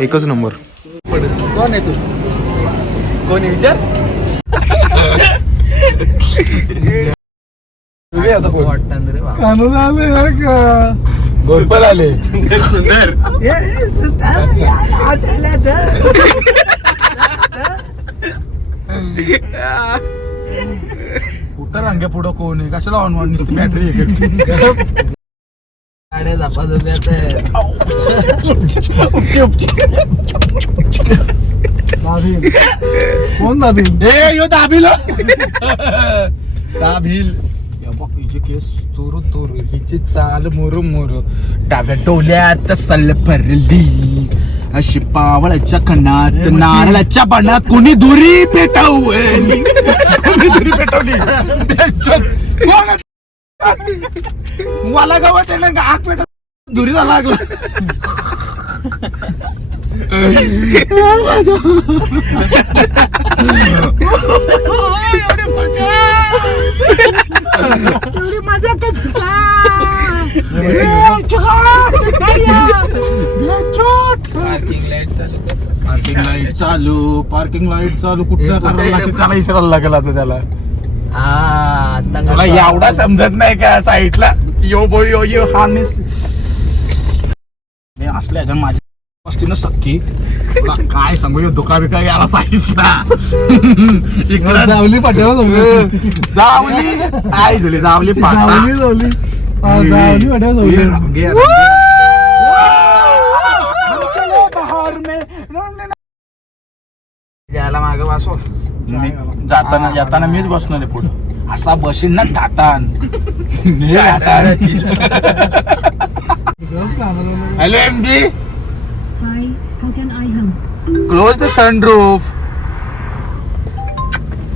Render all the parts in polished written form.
एकच नंबर. कोण आहे तू? कोणी विचार? कानून आले का गोरपल आले. सुंदर. कुठं रांग्या पुढं कोण आहे? कशाला ऑन नुसती बॅटरी आहे. गाड्या झापास कोण दाबील? ए यो दाबील. दाबील हिचे केस चोरू चोरू हिची चाल मोरू मोरू डाव्या डोल्यात सल भरली अशी पावळाच्या खणात नारळाच्या बाणात कोणी दुरी पेटवली. कोणी दुरी पेटवली. कोण मला गावात आहे ना आग पेटव दुरी झाला. पार्किंग लाईट चालू कुठं करायला त्याला विचारायला लागेल आता त्याला. तुला एवढा समजत नाही का साईडला यो बो यो यो हा मिस असल्या माझ्या गोष्टीनं सक्की तुला काय सांगू यो दुका बिका गेला साईडला. इकडं जावली पाट्यावर जावली काय झाली जावली जावली जावली जावली पाट्यावर जावली. जायला माग बसव. जाताना जाताना मीच बसणार आहे पुढं. असा बशीन ना थाटान. Hello MD. Hi, how can I help? Close the sunroof.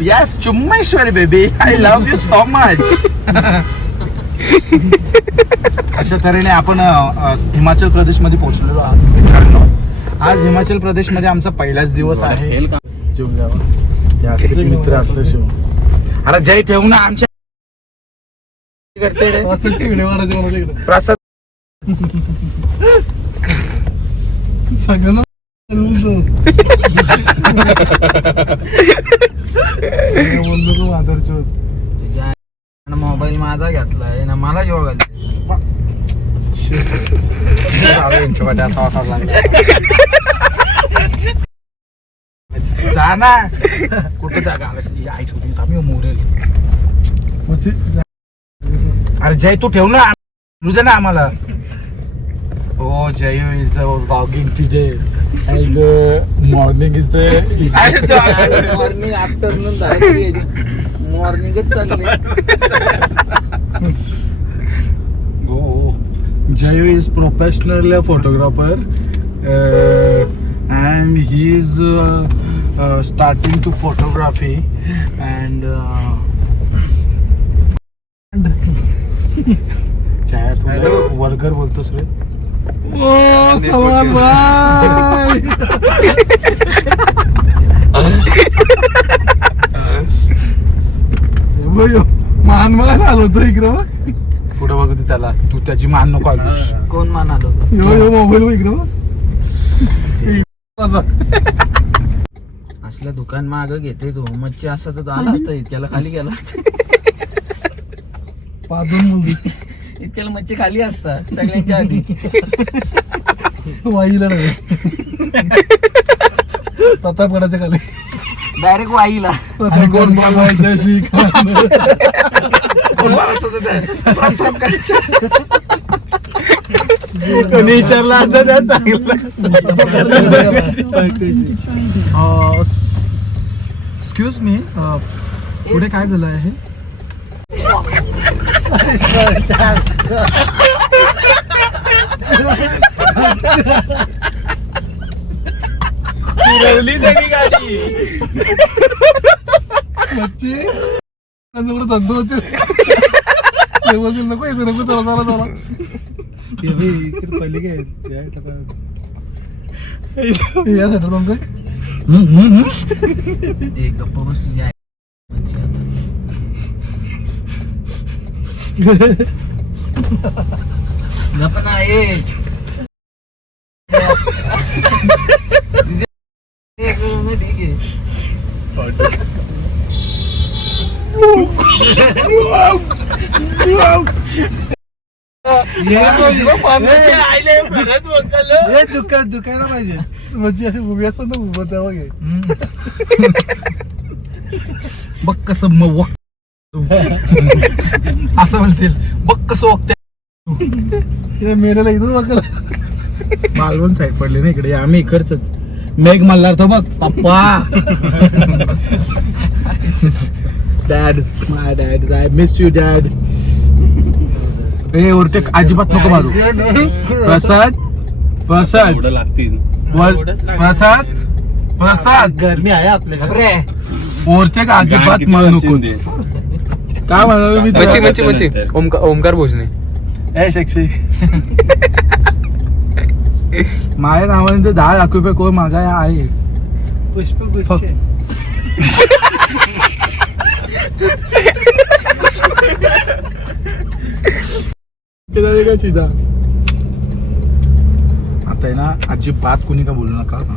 Yes Chummeshwari baby I love you so much. अशा तऱ्हेने आपण हिमाचल प्रदेश मध्ये पोहोचलेलो आहोत मित्रांनो. आज हिमाचल प्रदेश मध्ये आमचा पहिलाच दिवस आहे. जीव द्यावा असले मित्र असले शिव. अरे जय ठेवू ना आमच्या करते रे प्रसाद. सगळं मोबाईल माझा घेतलाय ना मला जेव्हा घाली जा ना कुठे त्या गावाची आईच होती आम्ही मोरेल. अरे जय तू ठेव ना तुझं ना आम्हाला. Oh, Jayu is the vlogging today, and morning is the morning afternoon. Morning is Oh, Jayu is professional photographer, and he is starting to photography, and Jaya, तू वर्गर बोलतोस रे. ओ सलमान भाई. मान मला चालवतो इकडं बघ. पुढे बघ त्याला तू त्याची मान नको आलोस. कोण मान आलो यो यो मोबाईल इकडं असलं दुकान माग घेते तू मच्छी असं तर आला असतं इतक्याला खाली गेला असतं. पादून मुली इतक्याला मच्छी खाली असतात सगळ्यांच्या आधी. वाईला नाही प्रतापगडाच्या खाली डायरेक्ट वाईला. कोण बोलायचं शिकायला विचारला असं चांगलं. एक्सक्यूज मी पुढे काय झालं आहे? मच्छी धंदो होते नको यायचं नको चला चला चला. पहिली काय यासाठी तुमचं गप्पा बस. गप्पा नाही दुखायला पाहिजे म्हणजे अशी उभी असतात ना उभं तेव्हा घे. बघ कसं असं म्हणतील, बघ कसं वक्ते मेरेला इथून बघायला मालवण साईड पडली ना इकडे, आम्ही इकडच मेघ मल्हार तो बघ पप्पा. Dad my dad, I miss you dad. ए ओरटेक अजिबात नको मारू. प्रसाद प्रसाद प्रसाद प्रसाद गरमी आहे आपल्याकडे. ओरटेक अजिबात मारू नको. काय म्हणालो मी तुला? मच्छी ओमकार भोजने. ए शक्षी माझ्या नावाने ते 10 लाख रुपये कोण मागाय आहे. पुष्प आता आहे ना अजिबात कुणी का बोलू नका का.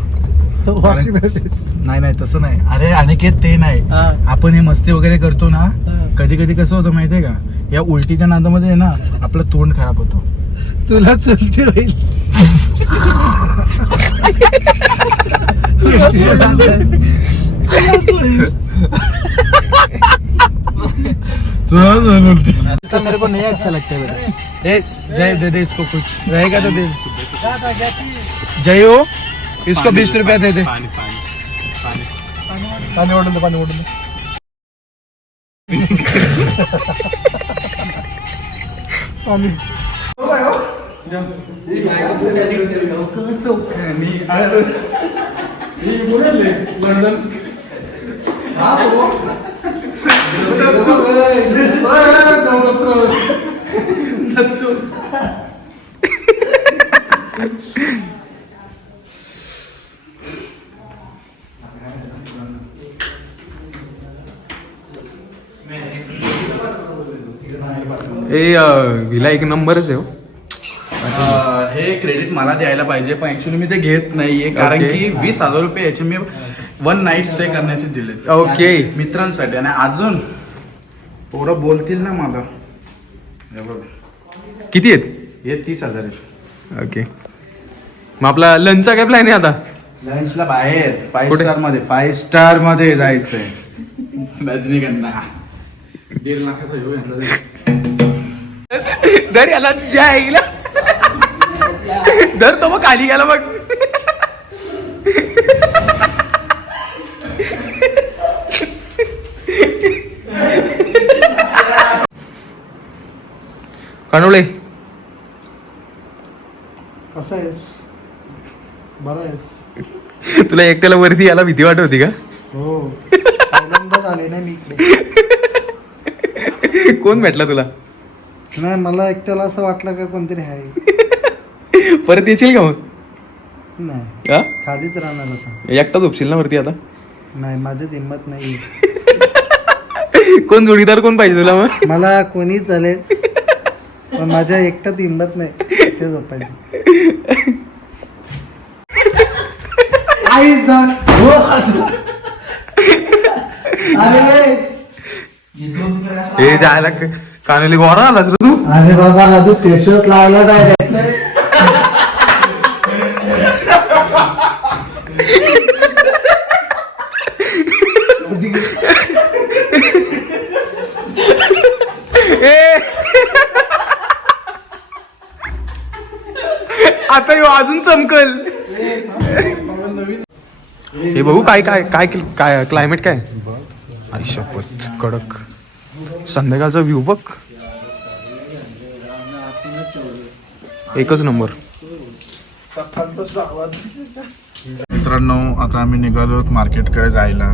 नाही नाही तसं नाही. अरे अनिकेत ते नाही, आपण हे मस्ती वगैरे करतो ना, कधी कधी कसं होतं माहितीये का, या उलटीच्या नादामध्ये आहे ना आपलं तोंड खराब होतो. तुला चलती होईल. मेरे को नहीं अच्छा लगता है. जय दे दे इसको कुछ रहेगा तो दे. जय हो इसको 20 रुपया दे दे. पाणी ओढून दे. हिला एक नंबरच आहे हो. हे क्रेडिट मला द्यायला पाहिजे, पण ऍक्च्युली मी ते घेत नाहीये, कारण Okay. की 20,000 रुपये याचे मी 1 नाईट स्टे करण्याचे दिले ओके. मित्रांसाठी. आणि अजून पोरं बोलतील ना मला. हे बघ, किती आहेत? हे 30,000 आहेत. ओके. मग आपला लंचचा काय प्लॅन आहे आता? लंचला बाहेर 5 कुठे? स्टार मध्ये जायचंय. रजनीगंधा 1.5 लाखाचा ह्यो घेतला. दर याला जायला दर तो मग खाली गेला बघ. कानोळे कसं आहेस? बरं आहेस? तुला एकट्याला वरती यायला भीती वाटत होती का? हो पहिल्यांदाच आले ना मी इकडे. कोण भेटला तुला? नाही मला एकट्याला असं वाटलं का कोणतरी आहे. परत येशील का मग? नाही हा? खालीच राहणार होता. एकटा झोपशील ना वरती आता? नाही माझ्यात हिंमत नाही. कोण जोडीदार कोण पाहिजे तुला मग? मला कोणी चालेल पण माझ्या एकट्यात हिंमत नाही ते झोपायची. आई जाण हो अरे हे जायला कानोली गोरा आलास रे तू. अरे बाबा अजून केशवत लावला काय. आता ह्यो अजून चमकल. हे बघू काय काय काय काय क्लायमेट काय. आई शपथ कडक. संध्याकाळचा व्ह्यू बघ एकच नंबर. मित्रांनो आता आम्ही निघालो मार्केटकडे जायला.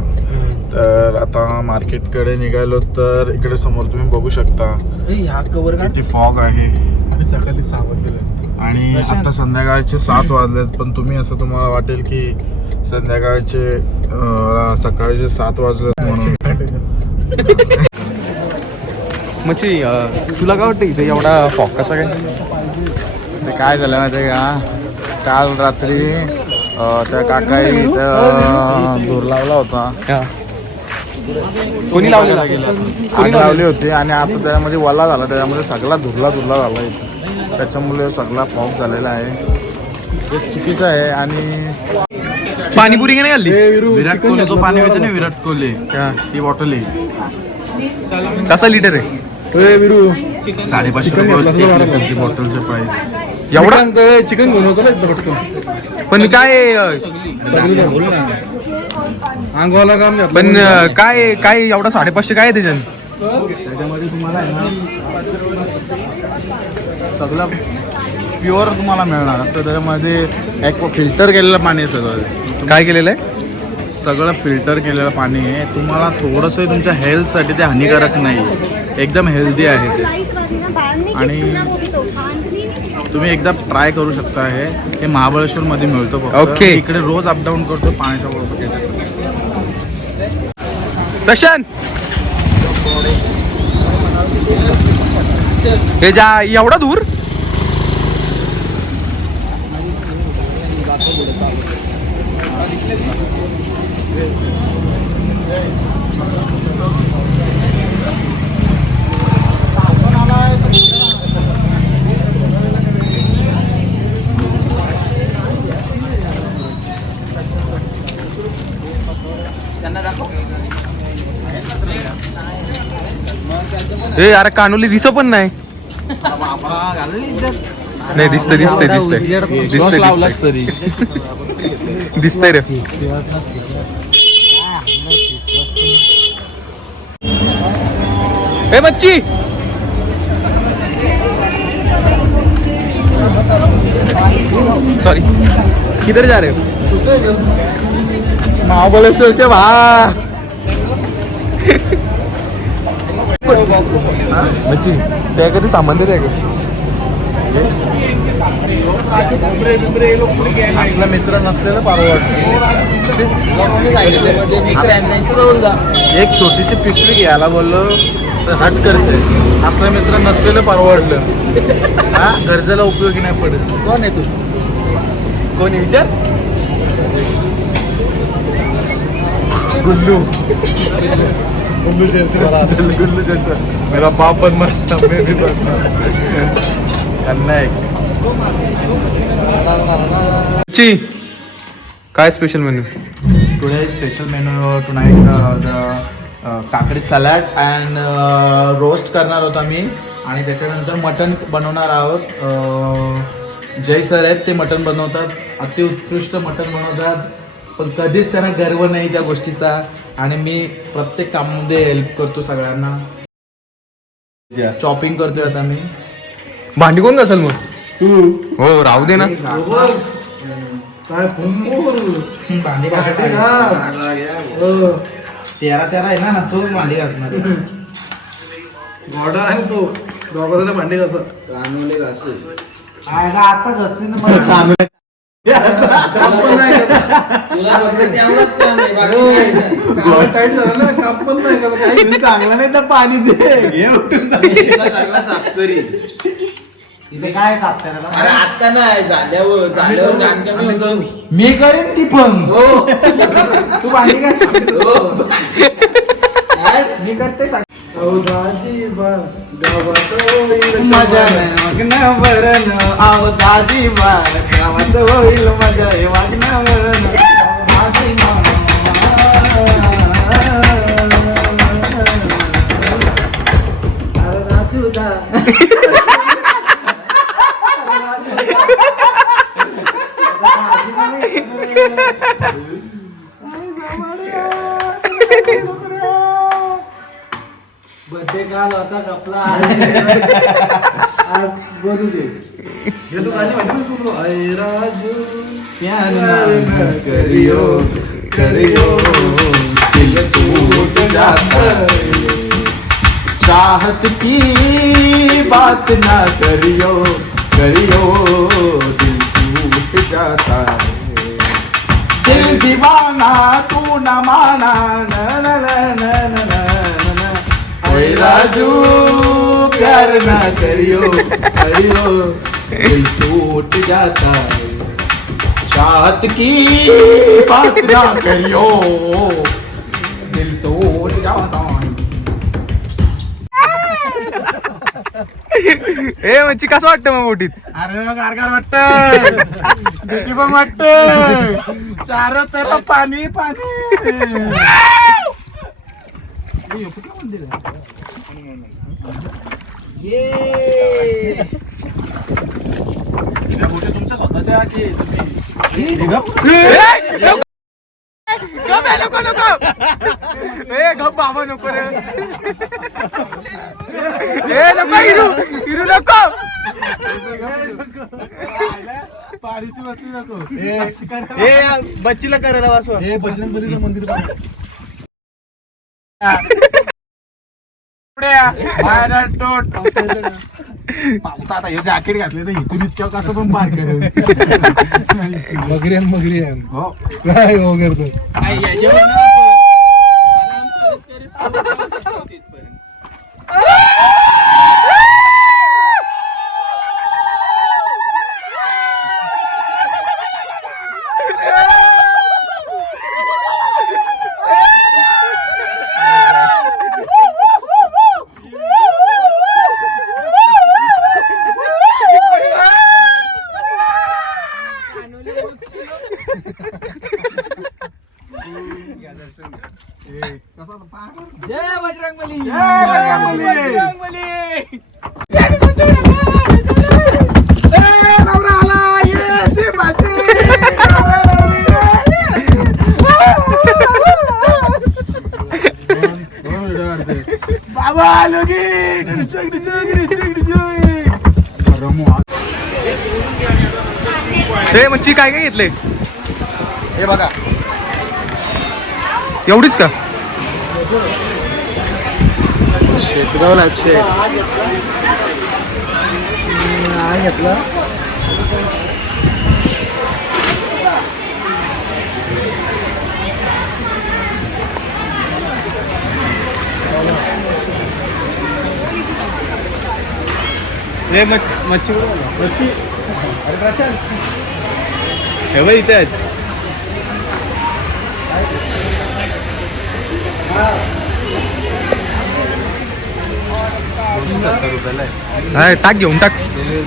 तर आता मार्केटकडे निघालो तर इकडे समोर तुम्ही बघू शकता किती फॉग आहे. आणि सकाळी 6 वाजले आणि आता संध्याकाळचे 7 वाजलेत, पण तुम्ही असं तुम्हाला वाटेल की संध्याकाळचे सकाळचे 7 वाजलेत म्हणून. मच्छी तुला काय वाटतं इथे एवढा फॉग कसा काय? ते काय झालं माहिती का, काल रात्री त्या काकाई इथं धूर लावला होता. कोणी लावलेला? आग लावली होती आणि आता त्याच्यामध्ये वल्ला झाला, त्याच्यामध्ये सगळा धुरला झाला इथं. त्याच्यामुळे सगळा पाऊस झालेला आहे. हे चुकीचं आहे. आणि पाणीपुरी का नाही खाल्ली? विराट कोहलीचं पाणी पिते ना, विराट कोहली हा. ती बॉटल आहे कसा लिटर आहे? 550 रुपये होती एक लिटरची बॉटलचं प्राइस. एवढा? चिकन घेऊन होतं पटकन पण काय अंगवाला काम नाही. पण काय काय एवढा 550 काय आहे त्याच्यात? त्याच्यामध्ये तुम्हाला आहे ना सगळं प्युअर तुम्हाला मिळणार असं. त्याच्यामध्ये एक फिल्टर केलेलं पाणी आहे सगळं. काय केलेलं आहे? सगळं फिल्टर केलेलं पाणी आहे. तुम्हाला थोडंसं तुमच्या हेल्थसाठी ते हानिकारक नाही आहे. एकदम हेल्दी आहे ते. आणि तुम्ही एकदा ट्राय करू शकता. हे महाबळेश्वरमध्ये मिळतो फक्त. Okay. इकडे रोज अपडाऊन करतो पाण्याच्या बरोबर. दर्शन हे जा एवढा दूर? ए अरे कानोली दिसत पण नाही. नाही दिसतंय दिसतंय दिसतंय दिसतंय दिसतंय दिसतंय रे. ए मच्छी सॉरी किधर जा रहे हो? महाबलेश्वर के बाहर. मच्छी त्या कधी सामान देते का? आपला मित्र नसलेलं परवडतं. एक छोटीशी पिशवी घ्यायला बोललो तर हट करते. असला मित्र नसलेलं परवडलं. हा गरजेला उपयोगी नाही पडत. कोण आहे तू? कोणी विचार? गुल्लू गुल्लू शेरचे गुल्लू जैसा मेरा बाप पण मस्त मैं भी करना एक. मच्छी काय special menu? Today special menu tonight the काकडी सॅलड अँड रोस्ट करणार आहोत आम्ही. आणि त्याच्यानंतर मटण बनवणार आहोत. जय सर आहेत ते मटण बनवतात. अतिउत्कृष्ट मटण बनवतात. पण कधीच त्यांना गर्व नाही त्या गोष्टीचा. आणि मी प्रत्येक कामामध्ये हेल्प करतो सगळ्यांना. चॉपिंग करतोय आता मी. भांडी कोण घासल मग? हो राहू दे ना. काय भांडी तेरा आहे ना तो भांडी घासणार. ऑर्डर आहे तो दोघं भांडी कसं कानोले घासेल. आता घसली ना मला कानून चांगला नाही तर पाणी दे काय आता नाही झाल्यावर मी करेन ती पण. तू भांडी का मी करते मजा मग्न भरण अवतारी बार गावात होईल मजा मग्न भरण माझी राजूदा बर्थडे काल होता कपला आज बोलू दे. तू गाणी म्हणतो अय राजू प्यार ना करियो करियो दिल टूट जाता है. चाहत की बात ना करियो करियो दिल टूट जाता है. दिल दीवाना तू न माना न न न न न न न. ओए राजू प्यार ना करियो करियो दिल टूट जाता है. चाहत की बात ना करियो दिल टूट जाता है. ए मच्छी कसं वाटतं मग बोटीत? अरे गारगार वाटत पण वाटत चारो तरफ पाणी पाणी. हे कुठलं मंदिर आहे? या गोष्टी तुमच्या स्वतःच्या आहे की तुम्ही गप बाबा नको रे. नको हिरू नको. पाणीची बसली नको. बच्चीला करायला वाचवा. हे बजरंग बलीचं मंदिर आता हे जॅकेट घातले तर इथून इतक्या कसं पण पार करेल. मगरी हो काय हो करतो. जय बजरंगबली. बाबा आलो की हे मच्छी काय काय घेतले? हे बघा एवढीच का? शेतगावला घेतला. मच्छी अरे प्रशांत हे बघ इथे आहेत. हाय, टाक घेऊन टाक.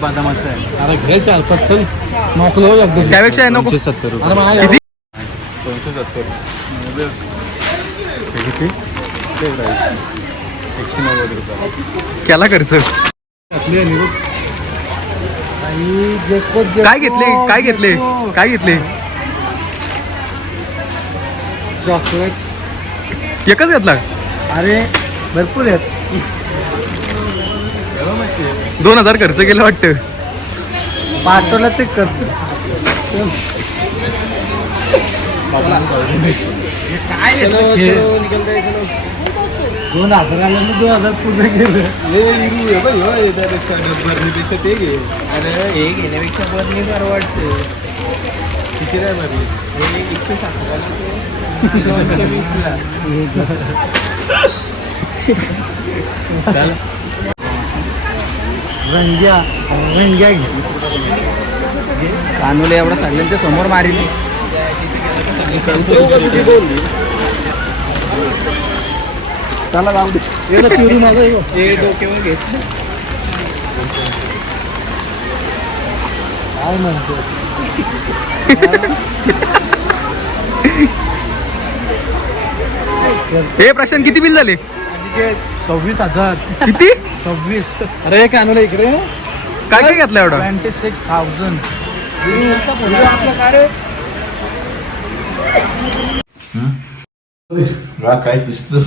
बदामाचं आहे. अरे घे चाल पट चल नोकलो एकदम. त्यापेक्षा नको. 270 रुपये. अरे माझ्या किती? 270. किती? 190 रुपये. केला खर्च. काय घेतले? काय घेतले? काय घेतले? चॉकलेट. एकच घेतला? अरे भरपूर आहेत. 2000 खर्च केलं वाटतं. पाठवला ते खर्च. काय 2000 आलं ना 2000 पूर्ण गेलं. बरणीपेक्षा ते घे. अरे हे घेण्यापेक्षा बरणी परवडते. किती नाही बरणी? हे 160 रंग्या घे. कानूला एवढा सगळ्यांच्या समोर मारील. चला जाऊ दे. फिरून आलं हे डोक्यावर घेतलं. काय म्हणतो. हे प्रशांत किती बिल झाले? 26,000. किती? 26. अरे कानूला इकडे काय काय घेतलं एवढं? 26,000. आपलं काय रे काय दिसतोस.